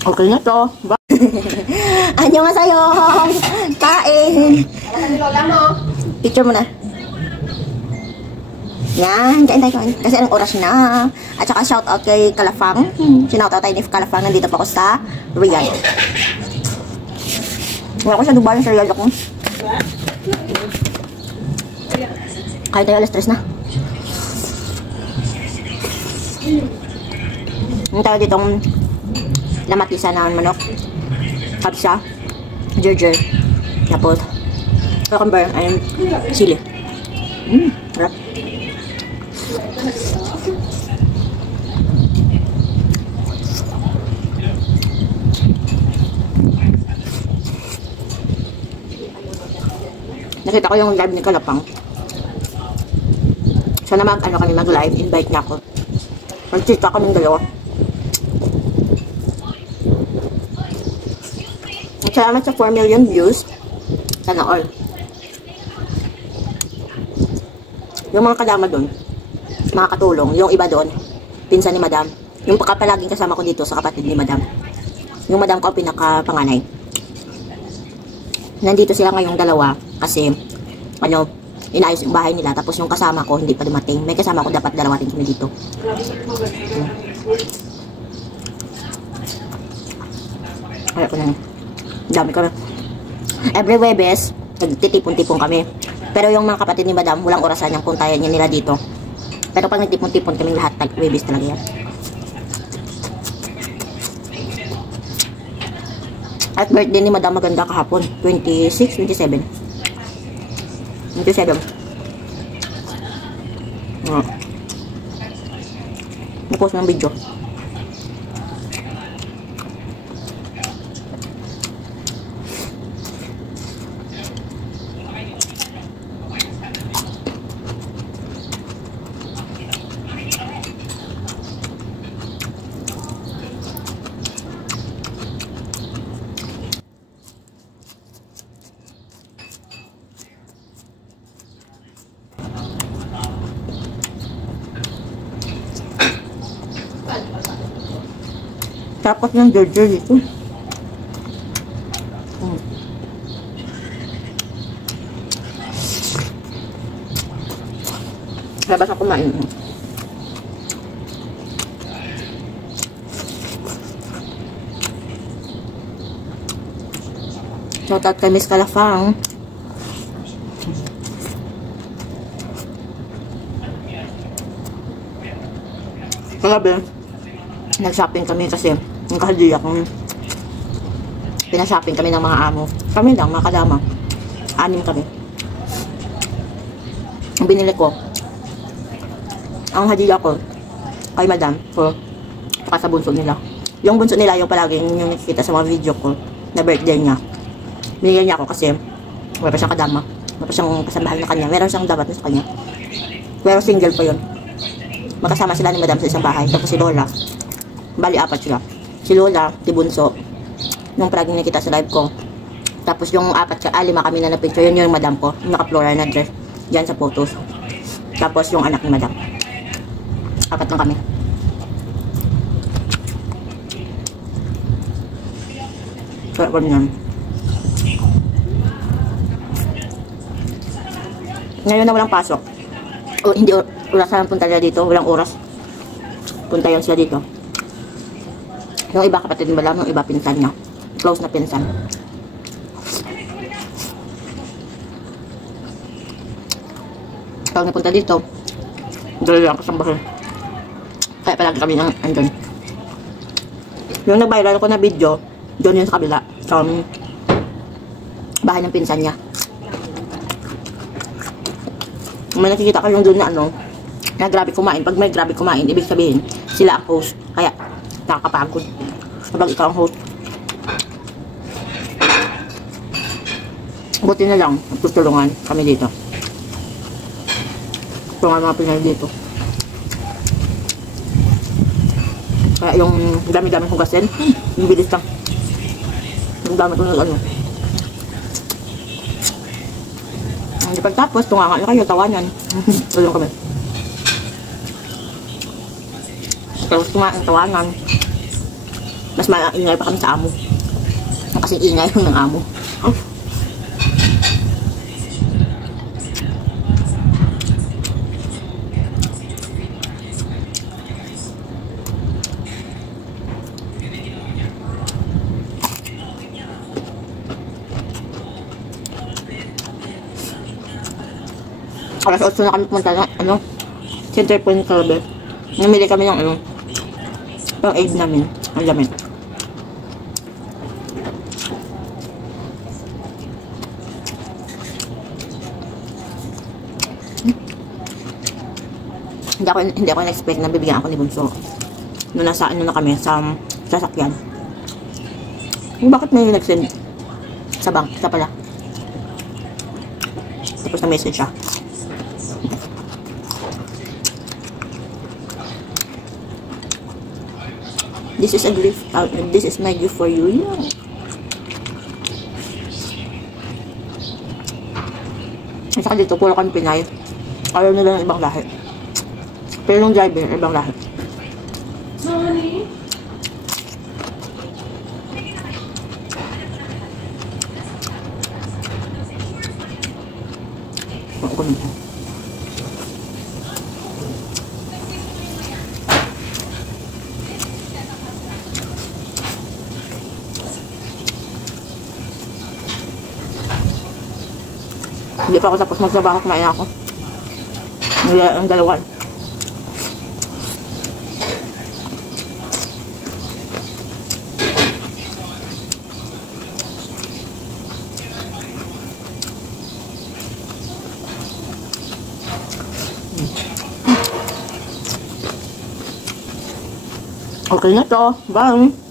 Okay na to. Annyeonghaseyo! Kain! Lola mo. Picture mo na. Yan, kain tayo. Kasi anong oras na. At saka shoutout kay Kalafang. Sinoutout tayo ni Kalafang. Nandito pa ako sa Riyadh. Wala ko sa Dubai sa Riyadh ako. Kain tayo alas 3 na. Yung tayo ditong lamatisa na manok. Kapsa. Gerger. Tapos cucumber and chili. Harap. Nakita ko yung live ni Kalapang. Sana kami mag-live. Invite niya ako. Mag-chika kaming dalawa. Salamat sa 4 million views. Sana all. Yung mga kadama doon, mga katulong, yung iba doon, pinsan ni Madam. Yung palaging kasama ko dito sa kapatid ni Madam. Yung Madam ko pinaka-panganay. Nandito sila ngayong dalawa kasi, inayos yung bahay nila. Tapos yung kasama ko, hindi pa dumating. May kasama ko, dapat dalawa rin kami dito. Kaya ko na. Dami kami. Every Webes, nagtitipon-tipon kami. Pero yung mga kapatid ni Madam, walang orasan yung puntayan niya nila dito. Pero pag nagtipon-tipon kaming lahat, Webes talaga yan. At birthday ni Madam maganda kahapon. 26, 27. 27. Napost ng video. Tapos ng Gerger dito. Labas ako kumain. Shoutout kay Miss Kalafang. Kagabi, nag-shopping kami kasi yung kahadiya kong pinashopping kami ng mga amo. Kami lang, mga kadama. 6 kami. Ang binili ko, ang hadiya ko kay Madam ko, saka sa bunso nila. Yung bunso nila, yung palaging yung nakikita sa mga video ko na birthday niya. Binigyan niya ako kasi wala pa siyang kadama. Wala pa siyang kasambahan na kanya. Meron siyang dapat na sa kanya. Pero single pa yun. Magkasama sila ni Madam sa isang bahay. Tapos si Lola. Bali, 4 sila. Si Lola, si Bunso. Yung palaging nakita sa live ko. Tapos yung 5 kami na na-picture. Yun yung Madam ko. Yung naka-floral na dress. Diyan sa photos. Tapos yung anak ni Madam. 4 lang kami. Kaya ko niyan. Ngayon na walang pasok. O, hindi orasan punta nila dito. Walang oras. Punta yun sila dito. Yung iba kapatid ni Madam, yung iba pinsan niya. Close na pinsan. Pag napunta dito, dali lang kasang bahay. Kaya palagi kami nang andun. Yung nag-viral ko na video, doon yun sa kabila. Sa bahay ng pinsan niya. May nakikita kayong doon na na grabe kumain. Pag may grabe kumain, ibig sabihin, sila ang host. Kaya, nakakapagod. Kapag ikaw ang host. Buti na lang, tutulungan kami dito. Tulungan mga Pinay dito. Kaya yung dami-dami hugasin, yung bilis lang. Yung dami ko na Hindi pagtapos, tunga na kayo, tawanan. Tulong kami. Tapos tunga ang tawanan. Mas maingay pa kami sa amo. Kasi ingay ng amo. Alas 8 na kami pumunta ng Center Point Club. Namili kami ng pang aid namin. Ang damit. Hindi ako na-expect na bibigyan ako ni Bunso. Nung nasa na kami sa sasakyan. Bakit may nag-send sa bank? Isa pala. Tapos na-message siya. This is a gift. This is my gift for you. Yeah. At saka dito, puro kami Pinay. Ayaw nila ng ibang lahi. Pero yung driver, ibang lahi. Sorry. Ako nito. Hindi pa ako tapos magtrabaho, kumain ako. Ang dalawa. Okay na to. Bye.